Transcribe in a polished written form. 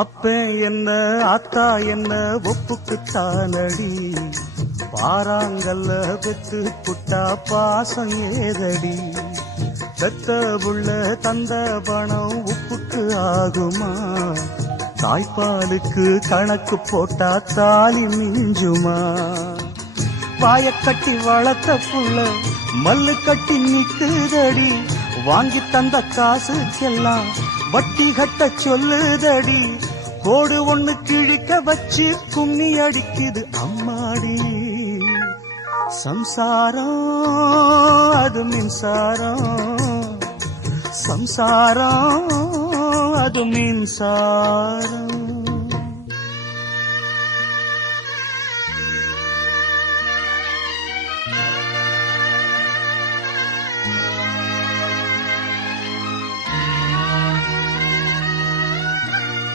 அப்ப என்ன ஆத்தா என்ன ஒப்புக்குத்தானடி, பாறாங்கல்ல பெத்து புட்டா பாசம் ஏதடி, பெத்த புள்ள தந்த பணம் உப்புக்கு ஆகுமா, தாய்ப்பாலுக்கு கணக்கு போட்டா தாலி மிஞ்சுமா, வாயக்கட்டி வளர்த்த புள்ள மல்லு கட்டி நிக்குதடி, வாங்கி தந்த காசுக்கெல்லாம் வட்டி கட்ட சொல்லுதடி, கோடு ஒண்ணு கிழிக்க வச்சு கும்மி அடிக்குது அம்மாடி, சம்சாரம் அது மின்சாரம், சம்சாரம் அது மின்சாரம்.